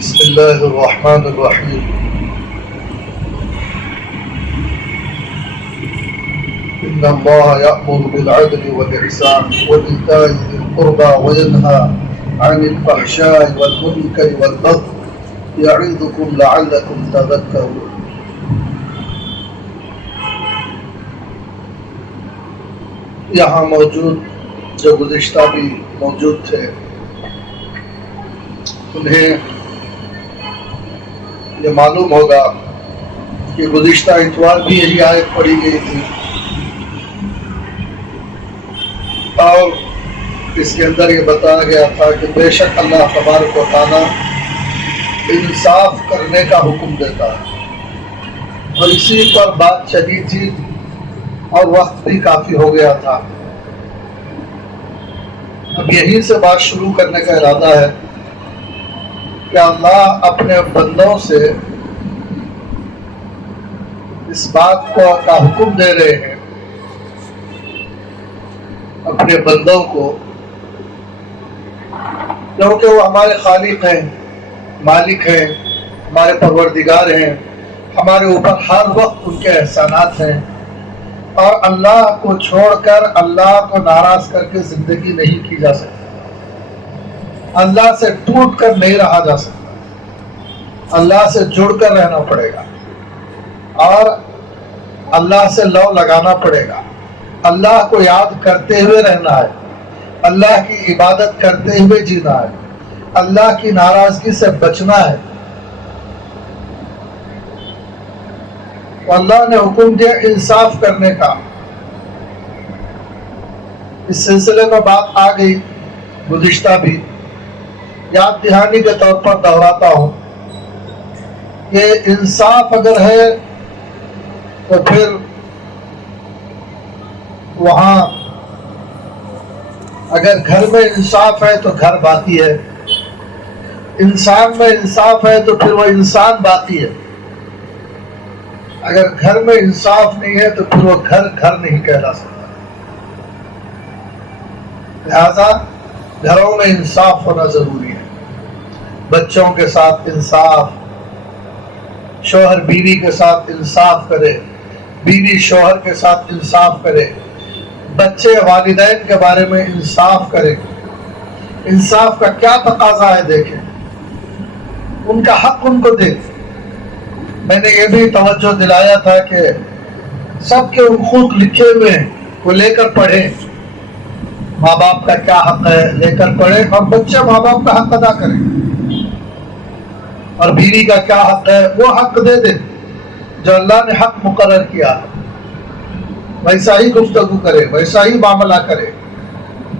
بسم الله الرحمن الرحيم. إن الله يأمر بالعدل والإحسان وإيتاء ذي القربى وينهى عن الفحشاء والمنكر والبغي يعظكم لعلكم تذكرون. یہاں موجود جو گزشتہ بھی موجود تھے انہیں یہ معلوم ہوگا کہ گزشتہ اتوار بھی یہی آیت پڑھی گئی تھی اور اس کے اندر یہ بتایا گیا تھا کہ بے شک اللہ تبارک و تعالیٰ انصاف کرنے کا حکم دیتا ہے، اور اسی پر بات چلی تھی اور وقت بھی کافی ہو گیا تھا۔ اب یہیں سے بات شروع کرنے کا ارادہ ہے کہ اللہ اپنے بندوں سے اس بات کا حکم دے رہے ہیں اپنے بندوں کو، کیونکہ وہ ہمارے خالق ہیں، مالک ہیں، ہمارے پروردگار ہیں، ہمارے اوپر ہر وقت ان کے احسانات ہیں، اور اللہ کو چھوڑ کر اللہ کو ناراض کر کے زندگی نہیں کی جا سکتی، اللہ سے ٹوٹ کر نہیں رہا جا سکتا، اللہ سے جڑ کر رہنا پڑے گا اور اللہ سے لو لگانا پڑے گا، اللہ کو یاد کرتے ہوئے رہنا ہے، اللہ کی عبادت کرتے ہوئے جینا ہے، اللہ کی ناراضگی سے بچنا ہے۔ تو اللہ نے حکم دیا انصاف کرنے کا۔ اس سلسلے میں بات آ گئی گزشتہ بھی، یاد دہانی کے طور پر دہراتا ہوں کہ انصاف اگر ہے تو پھر وہاں اگر گھر میں انصاف ہے تو گھر باقی ہے، انسان میں انصاف ہے تو پھر وہ انسان باقی ہے، اگر گھر میں انصاف نہیں ہے تو پھر وہ گھر گھر نہیں کہلا سکتا۔ لہذا گھروں میں انصاف ہونا ضروری ہے، بچوں کے ساتھ انصاف، شوہر بیوی کے ساتھ انصاف کرے، بیوی شوہر کے ساتھ انصاف کرے، بچے والدین کے بارے میں انصاف کرے۔ انصاف کا کیا تقاضا ہے دیکھیں، ان کا حق ان کو دے۔ میں نے یہ بھی توجہ دلایا تھا کہ سب کے حقوق لکھے ہوئے ہیں، وہ لے کر پڑھیں، ماں باپ کا کیا حق ہے لے کر پڑھیں، اور بچے ماں باپ کا حق ادا کریں، اور بیوی کا کیا حق ہے وہ حق دے دیں جو اللہ نے حق مقرر کیا ہے، ویسا ہی گفتگو کرے، ویسا ہی معاملہ کرے،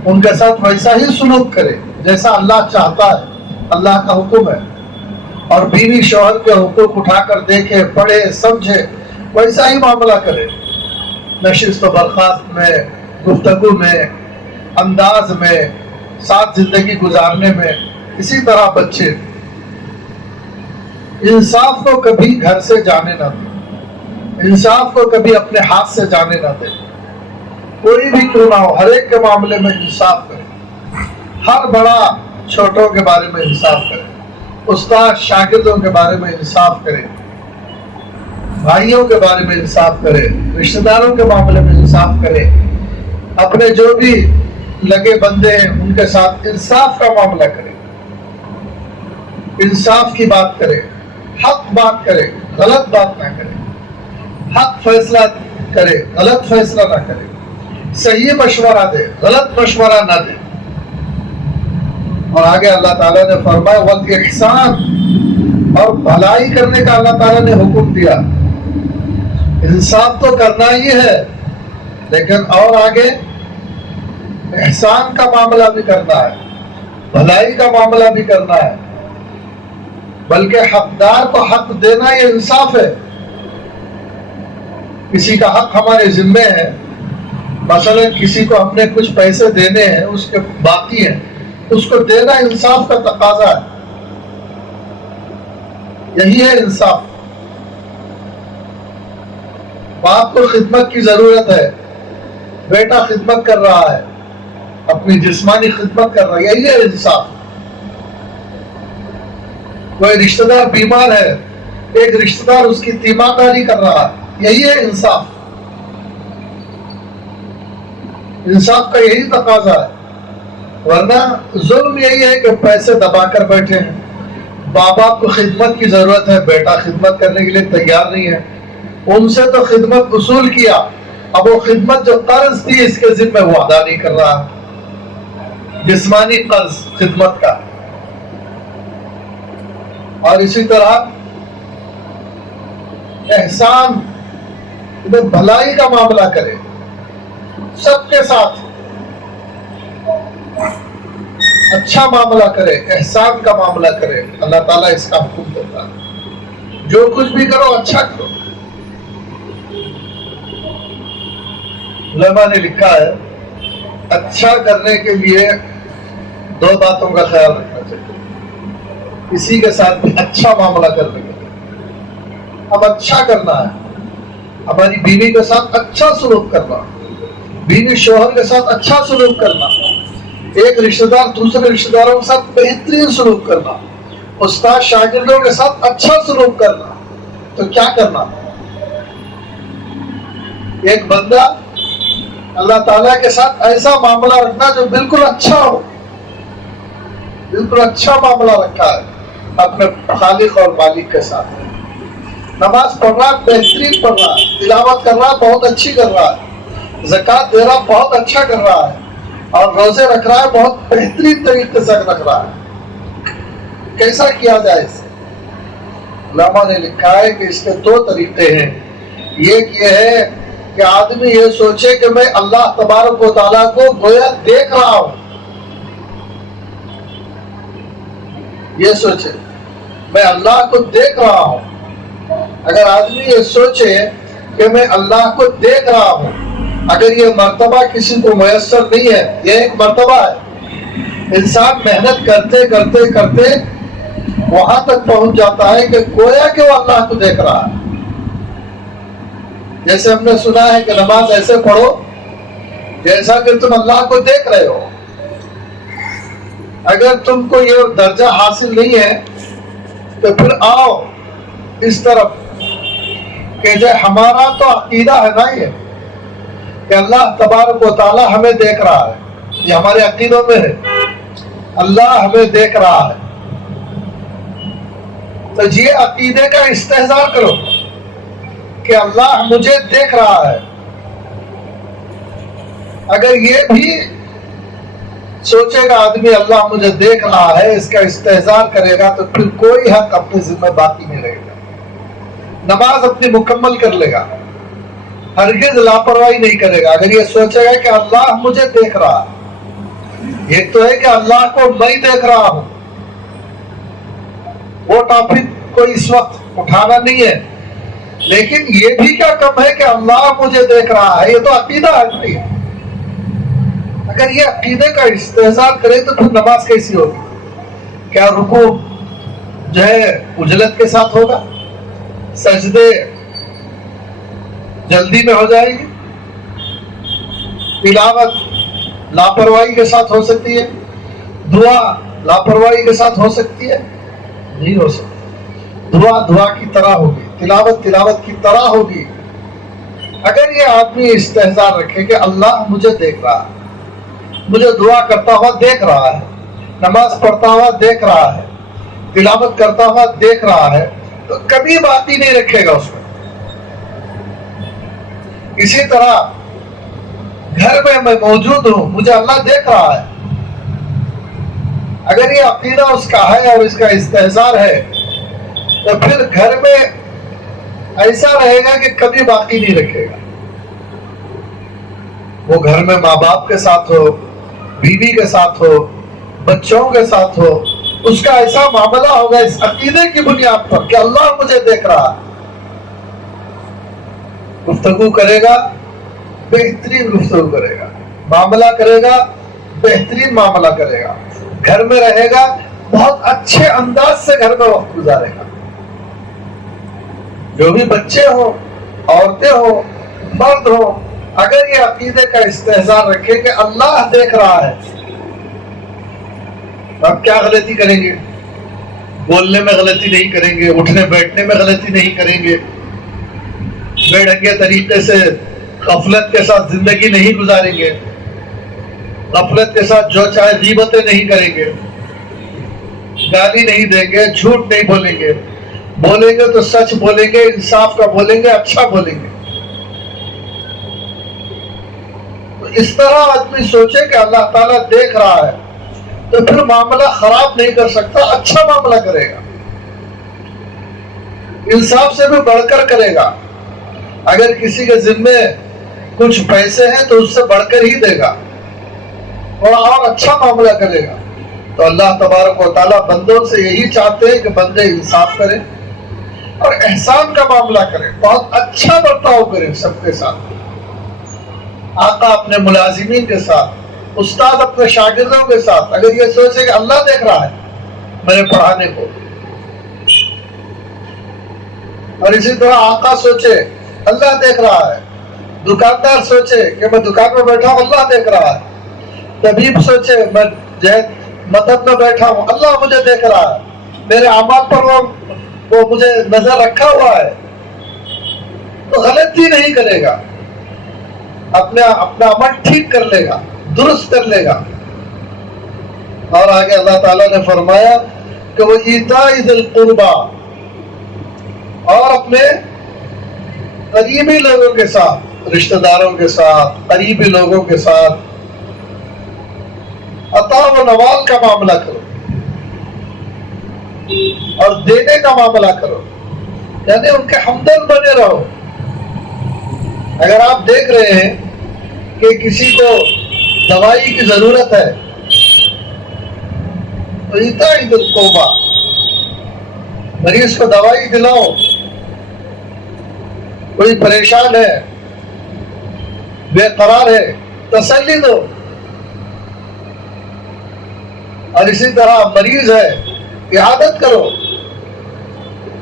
ان کے ساتھ ویسا ہی سلوک کرے جیسا اللہ چاہتا ہے، اللہ کا حکم ہے، اور بیوی شوہر کے حقوق اٹھا کر دیکھے، پڑھے، سمجھے، ویسا ہی معاملہ کرے، نشست و برخاست میں، گفتگو میں، انداز میں، ساتھ زندگی گزارنے میں، اسی طرح بچے۔ انصاف کو کبھی گھر سے جانے نہ دیں، انصاف کو کبھی اپنے ہاتھ سے جانے نہ دیں، کوئی بھی کیوں نہ ہو، ہر ایک کے معاملے میں انصاف کریں، ہر بڑا چھوٹوں کے بارے میں انصاف کریں، استاد شاگردوں کے بارے میں انصاف کریں، بھائیوں کے بارے میں انصاف کریں، رشتہ داروں کے معاملے میں انصاف کریں، اپنے جو بھی لگے بندے ہیں ان کے ساتھ انصاف کا معاملہ کریں، انصاف کی بات کریں، حق بات کریں، غلط بات نہ کریں، حق فیصلہ کرے، غلط فیصلہ نہ کرے، صحیح مشورہ دے، غلط مشورہ نہ دے۔ اور آگے اللہ تعالیٰ نے فرمایا والإحسان، اور بھلائی کرنے کا اللہ تعالیٰ نے حکم دیا۔ انصاف تو کرنا ہی ہے، لیکن اور آگے احسان کا معاملہ بھی کرنا ہے، بھلائی کا معاملہ بھی کرنا ہے، بلکہ حقدار کو حق دینا یہ انصاف ہے۔ کسی کا حق ہمارے ذمے ہے، مثلا کسی کو ہم نے کچھ پیسے دینے ہیں، اس کے باقی ہیں، اس کو دینا انصاف کا تقاضا ہے، یہی ہے انصاف۔ باپ کو خدمت کی ضرورت ہے، بیٹا خدمت کر رہا ہے، اپنی جسمانی خدمت کر رہا ہے، یہی ہے انصاف۔ کوئی رشتہ دار بیمار ہے، ایک رشتہ دار اس کی تیمارداری کر رہا ہے، یہی ہے انصاف۔ انصاف کا یہی تقاضا ہے، ورنہ ظلم یہی ہے کہ پیسے دبا کر بیٹھے ہیں، باپ باپ کو خدمت کی ضرورت ہے، بیٹا خدمت کرنے کے لیے تیار نہیں ہے، ان سے تو خدمت وصول کیا، اب وہ خدمت جو قرض تھی اس کے ذمہ وہ ادا نہیں کر رہا، جسمانی قرض خدمت کا۔ اور اسی طرح احسان، بھلائی کا معاملہ کرے سب کے ساتھ، اچھا معاملہ کرے، احسان کا معاملہ کرے، اللہ تعالیٰ اس کا حکم دیتا ہے، جو کچھ بھی کرو اچھا کرو۔ علماء نے لکھا ہے اچھا کرنے کے لیے دو باتوں کا خیال رکھنا چاہیے، کسی کے ساتھ بھی اچھا معاملہ کرنے کے لیے ہم اچھا کرنا ہے، ہماری بیوی کے ساتھ اچھا سلوک کرنا، بیوی شوہر کے ساتھ اچھا سلوک کرنا، ایک رشتہ دار دوسرے رشتہ داروں کے ساتھ بہترین سلوک کرنا، استاد شاگردوں کے ساتھ اچھا سلوک کرنا۔ تو کیا کرنا؟ ایک بندہ اللہ تعالیٰ کے ساتھ ایسا معاملہ رکھنا جو بالکل اچھا ہو، بالکل اچھا معاملہ رکھا ہے اپنے خالق اور مالک کے ساتھ۔ نماز پڑھ رہا بہترین پڑھ رہا ہے، تلاوت کر رہا بہت اچھی کر رہا ہے، زکوٰۃ دے رہا بہت اچھا کر رہا ہے، اور روزے رکھ رہا ہے بہت بہترین طریقے سے رکھ رہا ہے۔ کیسا کیا جائے اسے؟ علماء نے لکھا ہے کہ اس کے دو طریقے ہیں۔ ایک یہ ہے کہ آدمی یہ سوچے کہ میں اللہ تبارک و تعالیٰ کو گویا دیکھ رہا ہوں، یہ سوچے میں اللہ کو دیکھ رہا ہوں۔ اگر آدمی یہ سوچے کہ میں اللہ کو دیکھ رہا ہوں، اگر یہ مرتبہ کسی کو میسر نہیں ہے، یہ ایک مرتبہ ہے، انسان محنت کرتے کرتے کرتے وہاں تک پہنچ جاتا ہے کہ گویا کہ وہ اللہ کو دیکھ رہا ہے۔ جیسے ہم نے سنا ہے کہ نماز ایسے پڑھو جیسا کہ تم اللہ کو دیکھ رہے ہو۔ اگر تم کو یہ درجہ حاصل نہیں ہے تو پھر آؤ اس طرف کہ جو ہمارا تو عقیدہ ہے نا یہ کہ اللہ تبارک و تعالیٰ ہمیں دیکھ رہا ہے، یہ ہمارے عقیدوں میں ہے، اللہ ہمیں دیکھ رہا ہے۔ تو یہ عقیدے کا استحضار کرو کہ اللہ مجھے دیکھ رہا ہے۔ اگر یہ بھی سوچے گا آدمی اللہ مجھے دیکھ رہا ہے، اس کا استحضار کرے گا، تو پھر کوئی حق اپنے ذمہ باقی نہیں رہے گا، نماز اپنی مکمل کر لے گا، ہرگز لاپرواہی نہیں کرے گا۔ اگر یہ سوچے گا کہ اللہ مجھے دیکھ رہا ہے، ایک تو ہے کہ اللہ کو میں دیکھ رہا ہوں، وہ ٹاپک کو اس وقت اٹھانا نہیں ہے، لیکن یہ بھی کیا کم ہے کہ اللہ مجھے دیکھ رہا ہے، یہ تو عقیدہ ہے نہیں۔ اگر یہ عقیدے کا استحضار کرے تو پھر نماز کیسی ہوگی؟ کیا رکوع جو ہے عجلت کے ساتھ ہوگا؟ سجدے جلدی میں ہو جائے گی؟ تلاوت لاپرواہی کے ساتھ ہو سکتی ہے؟ دعا لاپرواہی کے ساتھ ہو سکتی ہے؟ نہیں ہو سکتی۔ دعا دعا کی طرح ہوگی، تلاوت تلاوت کی طرح ہوگی۔ اگر یہ آدمی استحضار رکھے کہ اللہ مجھے دیکھ رہا ہے، مجھے دعا کرتا ہوا دیکھ رہا ہے، نماز پڑھتا ہوا دیکھ رہا ہے، تلاوت کرتا ہوا دیکھ رہا ہے، تو کبھی باقی نہیں رکھے گا اس میں۔ اسی طرح گھر میں موجود ہوں، مجھے اللہ دیکھ رہا ہے، اگر یہ عقیدہ اس کا ہے اور اس کا استحضار ہے تو پھر گھر میں ایسا رہے گا کہ کبھی باقی نہیں رکھے گا۔ وہ گھر میں ماں باپ کے ساتھ ہو، بیوی کے ساتھ ہو، بچوں کے ساتھ ہو، اس کا ایسا معاملہ ہوگا اس عقیدے کی بنیاد پر کہ اللہ مجھے دیکھ رہا ہے۔ گفتگو کرے گا بہترین گفتگو کرے گا، معاملہ کرے گا بہترین معاملہ کرے گا، گھر میں رہے گا بہت اچھے انداز سے گھر میں وقت گزارے گا۔ جو بھی بچے ہوں، عورتیں ہوں، مرد ہوں، اگر یہ عقیدے کا استحضار رکھے کہ اللہ دیکھ رہا ہے، اب کیا غلطی کریں گے؟ بولنے میں غلطی نہیں کریں گے، اٹھنے بیٹھنے میں غلطی نہیں کریں گے، بے ڈھنگے طریقے سے غفلت کے ساتھ زندگی نہیں گزاریں گے، غفلت کے ساتھ جو چاہے غیبتیں نہیں کریں گے، گالی نہیں دیں گے، جھوٹ نہیں بولیں گے، بولیں گے تو سچ بولیں گے، انصاف کا بولیں گے، اچھا بولیں گے۔ تو اس طرح آدمی سوچے کہ اللہ تعالیٰ دیکھ رہا ہے تو پھر معاملہ خراب نہیں کر سکتا، اچھا معاملہ کرے گا، انصاف سے بھی بڑھ کر کرے گا۔ اگر کسی کے ذمے کچھ پیسے ہیں تو اس سے بڑھ کر ہی دے گا اور اچھا معاملہ کرے گا۔ تو اللہ تبارک و تعالیٰ بندوں سے یہی چاہتے ہیں کہ بندے انصاف کریں اور احسان کا معاملہ کریں، بہت اچھا برتاؤ کریں سب کے ساتھ، آقا اپنے ملازمین کے ساتھ، استاد اپنے شاگردوں کے ساتھ۔ اگر یہ سوچے کہ اللہ دیکھ رہا ہے میرے پڑھانے کو، اور اسی طرح آقا سوچے اللہ دیکھ رہا ہے، دکاندار سوچے کہ میں دکان میں بیٹھا ہوں اللہ دیکھ رہا ہے، طبیب سوچے میں مدد میں بیٹھا ہوں اللہ مجھے دیکھ رہا ہے، میرے اعمال پر وہ مجھے نظر رکھا ہوا ہے، تو غلطی نہیں کرے گا، اپنا عمل ٹھیک کر لے گا، درست کر لے گا۔ اور آگے اللہ تعالیٰ نے فرمایا کہ وہ ایتاء ذی القربیٰ، اور اپنے قریبی لوگوں کے ساتھ، رشتہ داروں کے ساتھ، قریبی لوگوں کے ساتھ عطا و نوال کا معاملہ کرو اور دینے کا معاملہ کرو، یعنی ان کے ہمدرد بنے رہو۔ اگر آپ دیکھ رہے ہیں کہ کسی کو دوائی کی ضرورت ہے تو ایتاء ذی القربیٰ، مریض کو دوائی دلاؤ، کوئی پریشان ہے، بے قرار ہے، تسلی دو۔ اور اسی طرح مریض ہے، اعادت کرو،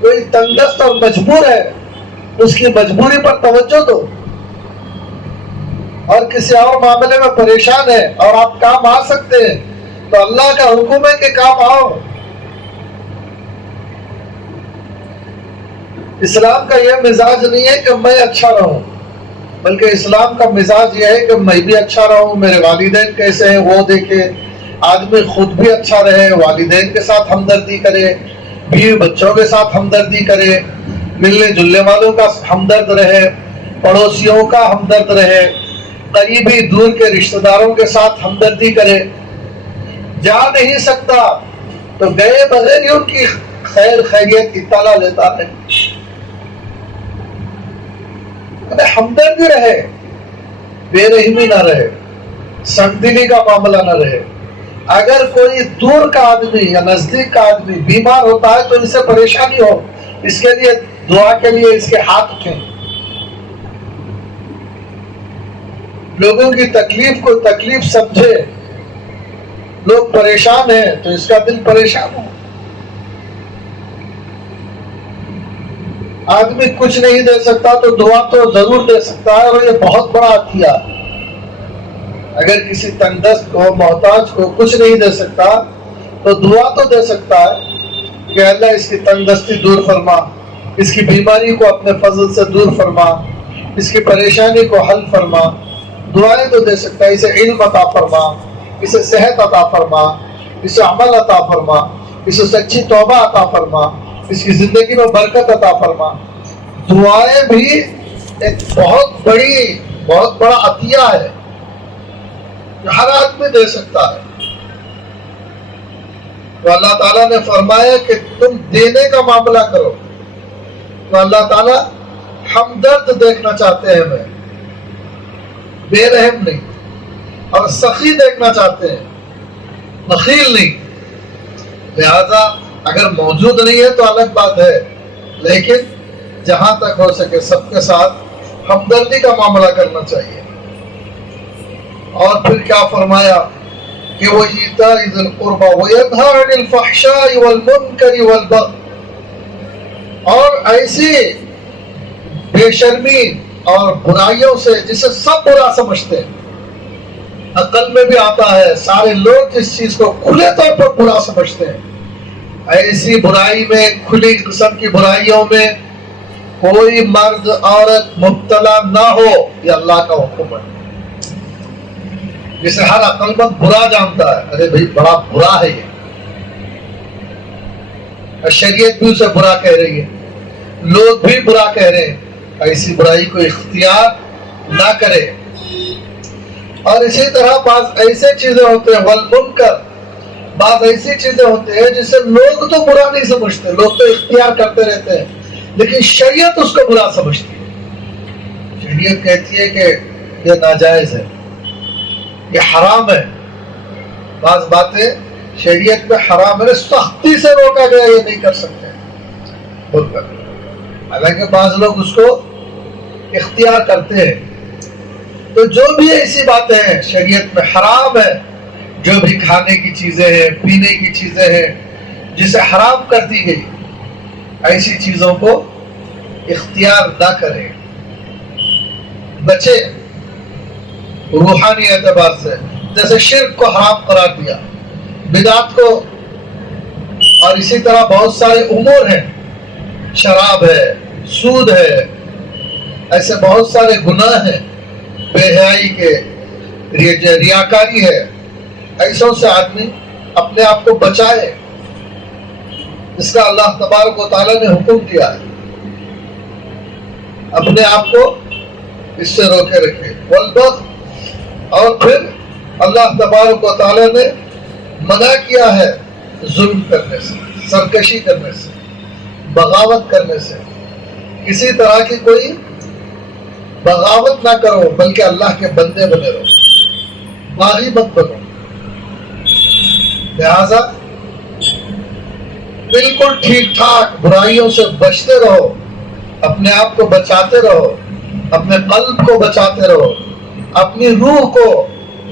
کوئی تنگدست اور مجبور ہے، اس کی مجبوری پر توجہ دو، اور کسی اور معاملے میں پریشان ہے اور آپ کام آ سکتے ہیں تو اللہ کا حکم ہے کہ کام آؤ۔ اسلام کا یہ مزاج نہیں ہے کہ میں اچھا رہوں، بلکہ اسلام کا مزاج یہ ہے کہ میں بھی اچھا رہوں، میرے والدین کیسے ہیں وہ دیکھے، آدمی خود بھی اچھا رہے، والدین کے ساتھ ہمدردی کرے، بیوی بچوں کے ساتھ ہمدردی کرے، ملنے جلنے والوں کا ہمدرد رہے، پڑوسیوں کا ہمدرد رہے، قریبی دور کے رشتہ داروں کے ساتھ ہمدردی کرے۔ جا نہیں سکتا تو گئے بغیر ہی ان کی خیر خیریت اطلاع لیتا رہے، ہمدردی رہے، بے رحمی نہ رہے، سنگ دلی کا معاملہ نہ رہے۔ اگر کوئی دور کا آدمی یا نزدیک کا آدمی بیمار ہوتا ہے تو اس سے پریشانی ہو، اس کے لیے دعا کے لیے اس کے ہاتھ اٹھیں، لوگوں کی تکلیف کو تکلیف سمجھے، لوگ پریشان ہیں تو اس کا دل پریشان ہو۔ آدمی کچھ نہیں دے سکتا تو دعا تو ضرور دے سکتا ہے، اور یہ بہت بڑا عطیہ۔ اگر کسی تنگدست کو، محتاج کو کچھ نہیں دے سکتا تو دعا تو دے سکتا ہے کہ اللہ اس کی تنگدستی دور فرما، اس کی بیماری کو اپنے فضل سے دور فرما، اس کی پریشانی کو حل فرما۔ دعائیں تو دے سکتا ہے، اسے علم عطا فرما، اسے صحت عطا فرما، اسے عمل عطا فرما، اسے سچی توبہ عطا فرما، اس کی زندگی میں برکت عطا فرما۔ دعائیں بھی ایک بہت بڑا عطیہ ہے جو ہر آدمی دے سکتا ہے۔ تو اللہ تعالیٰ نے فرمایا کہ تم دینے کا معاملہ کرو، تو اللہ تعالیٰ ہمدرد دیکھنا چاہتے ہیں، ہمیں بے رحم نہیں، اور سخی دیکھنا چاہتے ہیں، بخیل نہیں۔ لہذا اگر موجود نہیں ہے تو الگ بات ہے، لیکن جہاں تک ہو سکے سب کے ساتھ ہمدردی کا معاملہ کرنا چاہیے۔ اور پھر کیا فرمایا کہ وہ ایتاء ذی القربیٰ وینہی عن الفحشاء والمنکر والبغی، اور ایسی بے شرمی اور برائیوں سے جسے سب برا سمجھتے ہیں، عقل میں بھی آتا ہے، سارے لوگ اس چیز کو کھلے طور پر برا سمجھتے ہیں، ایسی برائی میں, کھلی قسم کی برائیوں میں کوئی مرد عورت مبتلا نہ ہو, یہ اللہ کا حکم ہے. جسے ہر عقل مند برا جانتا ہے, ارے بھائی بڑا برا ہے یہ, شریعت بھی اسے برا کہہ رہی ہے, لوگ بھی برا کہہ رہے ہیں, ایسی برائی کو اختیار نہ کرے. اور اسی طرح بعض ایسے چیزیں ہوتے ہیں والمنکر, بعض ایسی چیزیں ہوتی ہیں جسے لوگ تو برا نہیں سمجھتے, لوگ تو اختیار کرتے رہتے ہیں, لیکن شریعت اس کو برا سمجھتی ہے. شریعت کہتی ہے کہ یہ ناجائز ہے, یہ حرام ہے. بعض باتیں شریعت میں حرام ہے, سختی سے روکا گیا, یہ نہیں کر سکتے بول کر. حالانکہ بعض لوگ اس کو اختیار کرتے ہیں. تو جو بھی ایسی باتیں ہیں شریعت میں حرام ہے, جو بھی کھانے کی چیزیں ہیں, پینے کی چیزیں ہیں جسے حرام کر دی گئی, ایسی چیزوں کو اختیار نہ کریں, بچے روحانی اعتبار سے. جیسے شرک کو حرام قرار دیا, بدعت کو, اور اسی طرح بہت سارے امور ہیں, شراب ہے, سود ہے, ایسے بہت سارے گناہ ہیں, بے حیائی کے, ریاکاری ہے. ایسوں سے آدمی اپنے آپ کو بچائے, اس کا اللہ تبارک و تعالیٰ نے حکم دیا ہے. اپنے آپ کو اس سے روکے رکھے. والبغض, اور پھر اللہ تبارک و تعالیٰ نے منع کیا ہے ظلم کرنے سے, سرکشی کرنے سے, بغاوت کرنے سے. کسی طرح کی کوئی بغاوت نہ کرو, بلکہ اللہ کے بندے بنے رہو, باغی مت بنو. لہذا بالکل ٹھیک ٹھاک برائیوں سے بچتے رہو, اپنے آپ کو بچاتے رہو, اپنے قلب کو بچاتے رہو, اپنی روح کو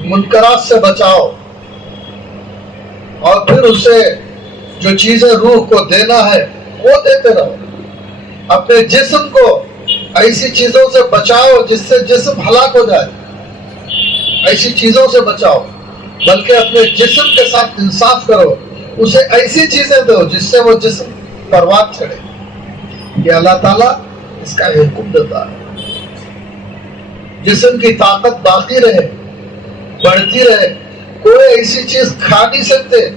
منکرات سے بچاؤ, اور پھر اسے جو چیزیں روح کو دینا ہے وہ دیتے رہو. اپنے جسم کو ایسی چیزوں سے بچاؤ جس سے جسم ہلاک ہو جائے, ایسی چیزوں سے بچاؤ, بلکہ اپنے جسم کے ساتھ انصاف کرو, اسے ایسی چیزیں دو جس سے وہ جسم پروان چڑھے. یہ اللہ تعالیٰ اس کا حکم دیتا ہے. جسم کی طاقت باقی رہے, بڑھتی رہے. کوئی ایسی چیز کھا نہیں سکتے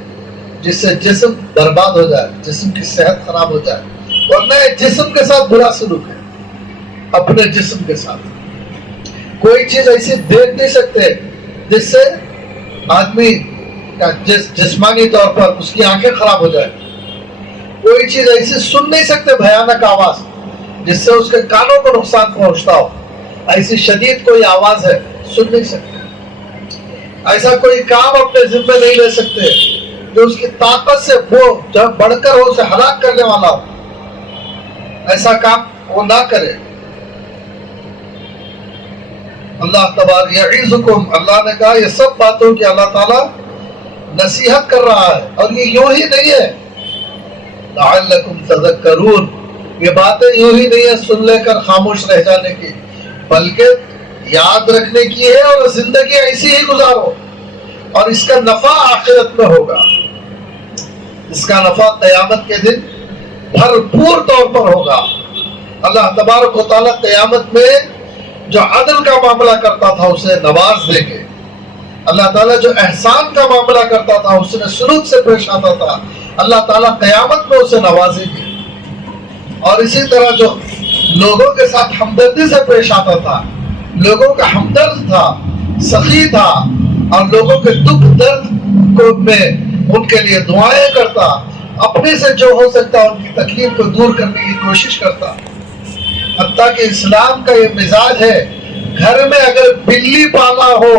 جس سے جسم برباد ہو جائے, جسم کی صحت خراب ہو جائے. ورنہ جسم کے ساتھ برا سلوک ہے, اپنے جسم کے ساتھ. کوئی چیز ایسی دیکھ نہیں سکتے جس سے آدمی جسمانی طور پر اس کی آنکھیں خراب ہو جائے. کوئی چیز ایسی سن نہیں سکتے بھیانک آواز جس سے اس کے کانوں کو نقصان پہنچتا ہو. ایسی شدید کوئی آواز ہے, سن نہیں سکتے. ایسا کوئی کام اپنے ذمہ نہیں لے سکتے جو اس کی طاقت سے وہ جب بڑھ کر ہو, اسے ہلاک کرنے والا ہو. ایسا کام وہ نہ کرے. اللہ تبارک یعظکم, اللہ نے کہا یہ سب باتوں کی اللہ تعالیٰ نصیحت کر رہا ہے, اور یہ یوں ہی نہیں ہے لعلکم تذکرون, یہ باتیں یوں ہی نہیں ہے سن لے کر خاموش رہ جانے کی, بلکہ یاد رکھنے کی ہے, اور زندگی ایسی ہی گزارو, اور اس کا نفع آخرت میں ہوگا. اس کا نفع قیامت کے دن بھرپور طور پر ہوگا. اللہ تبارک و تعالیٰ قیامت میں جو عدل کا معاملہ کرتا تھا اسے نواز دے گے. اللہ تعالیٰ جو احسان کا معاملہ کرتا تھا, اس نے سلوک سے پیش آتا تھا, اللہ تعالیٰ قیامت میں اسے نوازے گے. اور اسی طرح جو لوگوں کے ساتھ ہمدردی سے پیش آتا تھا, لوگوں کا ہمدرد تھا, سخی تھا, اور لوگوں کے دکھ درد کو میں ان کے لیے دعائیں کرتا, اپنے سے جو ہو سکتا ان کی تکلیف کو دور کرنے کی کوشش کرتا. حتیٰ کہ اسلام کا یہ مزاج ہے, گھر میں اگر بلی پالا ہو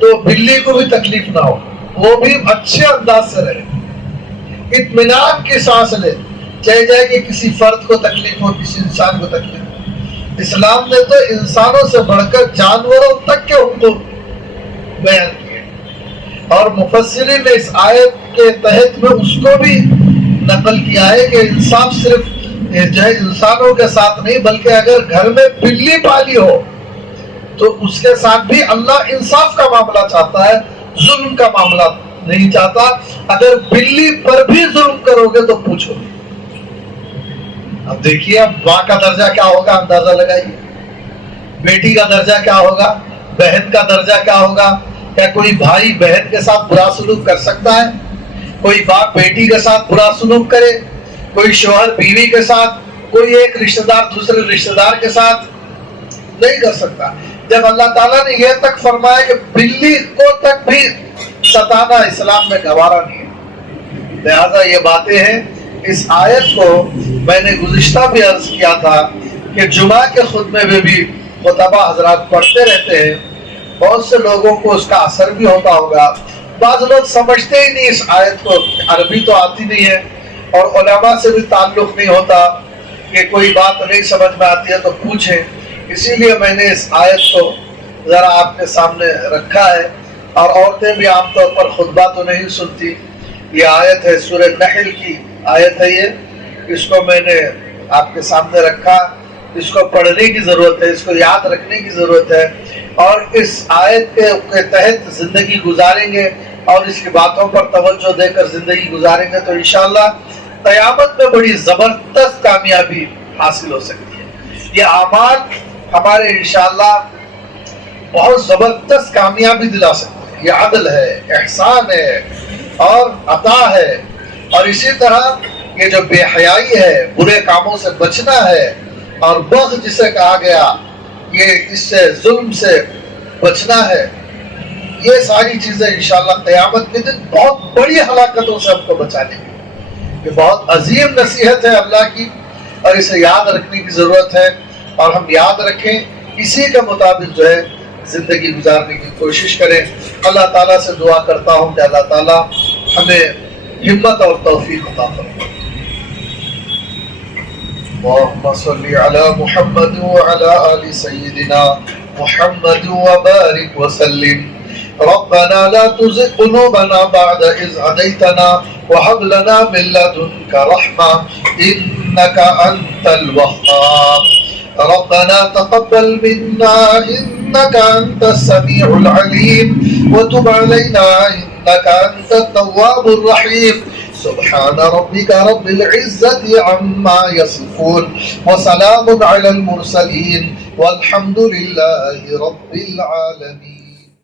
تو بلی کو بھی تکلیف نہ ہو, وہ بھی اچھے انداز سے رہے, اطمینان کی سانس لے, چاہے جائے کہ کسی فرد کو تکلیف ہو, کسی انسان کو تکلیف ہو. اسلام نے تو انسانوں سے بڑھ کر جانوروں تک کے حقوق بیان کیے, اور مفسرین نے اس آیت کے تحت میں اس کو بھی نقل کیا ہے کہ انصاف صرف جو ہے انسانوں کے ساتھ نہیں, بلکہ اگر گھر میں بلی پالی ہو تو اس کے ساتھ بھی اللہ انصاف کا معاملہ چاہتا ہے, ظلم کا معاملہ نہیں چاہتا. اگر بلی پر بھی ظلم کرو گے تو پوچھو. اب دیکھیے اب ماں کا درجہ کیا ہوگا اندازہ لگائیے, بیٹی کا درجہ کیا ہوگا, بہن کا درجہ کیا ہوگا. کیا کوئی بھائی بہن کے ساتھ برا سلوک کر سکتا ہے؟ کوئی باپ بیٹی کے ساتھ برا سلوک کرے, کوئی شوہر بیوی کے ساتھ, کوئی ایک رشتہ دار دوسرے رشتہ دار کے ساتھ نہیں کر سکتا. جب اللہ تعالیٰ نے یہ تک فرمایا کہ بلی کو تک بھی ستانا اسلام میں گوارا نہیں ہے, لہذا یہ باتیں ہیں. اس آیت کو میں نے گزشتہ بھی عرض کیا تھا کہ جمعہ کے خطبے میں بھی خطبہ حضرات پڑھتے رہتے ہیں. بہت سے لوگوں کو اس کا اثر بھی ہوتا ہوگا. بعض لوگ سمجھتے ہی نہیں اس آیت کو, عربی تو آتی نہیں ہے اور علماء سے بھی تعلق نہیں ہوتا کہ کوئی بات نہیں سمجھ میں آتی ہے تو پوچھیں. اسی لیے میں نے اس آیت کو ذرا آپ کے سامنے رکھا ہے. اور عورتیں بھی عام طور پر خطبہ تو نہیں سنتی. یہ آیت ہے سورہ نحل کی آیت ہے, اس کو میں نے آپ کے سامنے رکھا. اس کو پڑھنے کی ضرورت ہے, اس کو یاد رکھنے کی ضرورت ہے, اور اس آیت کے تحت زندگی گزاریں گے اور اس کی باتوں پر توجہ دے کر زندگی گزاریں گے تو انشاءاللہ قیامت میں بڑی زبردست کامیابی حاصل ہو سکتی ہے. یہ اعمال ہمارے انشاءاللہ بہت زبردست کامیابی دلا سکتے ہیں. یہ عدل ہے, احسان ہے اور عطا ہے. اور اسی طرح یہ جو بے حیائی ہے, برے کاموں سے بچنا ہے, اور بغض جسے کہا گیا, یہ اس سے ظلم سے بچنا ہے, یہ ساری چیزیں انشاءاللہ قیامت کے دن بہت بڑی ہلاکتوں سے ہم کو بچانے گی. یہ بہت عظیم نصیحت ہے اللہ کی اور اسے یاد رکھنے کی ضرورت ہے, اور ہم یاد رکھیں, اسی کے مطابق جو ہے زندگی گزارنے کی کوشش کریں. اللہ تعالیٰ سے دعا کرتا ہوں کہ اللہ تعالیٰ ہمیں ہمت اور توفیق عطا فرمائے. اللهم صل على محمد وعلى آل سيدنا محمد وبارك وسلم. ربنا لا تزغ قلوبنا بعد إذ هديتنا وهب لنا من لدنك رحمة إنك أنت الوهاب. ربنا تقبل منا إنك أنت السميع العليم وتب علينا إنك أنت التواب الرحيم. سبحان ربك رب العزة عما يصفون وسلام على المرسلين والحمد لله رب العالمين.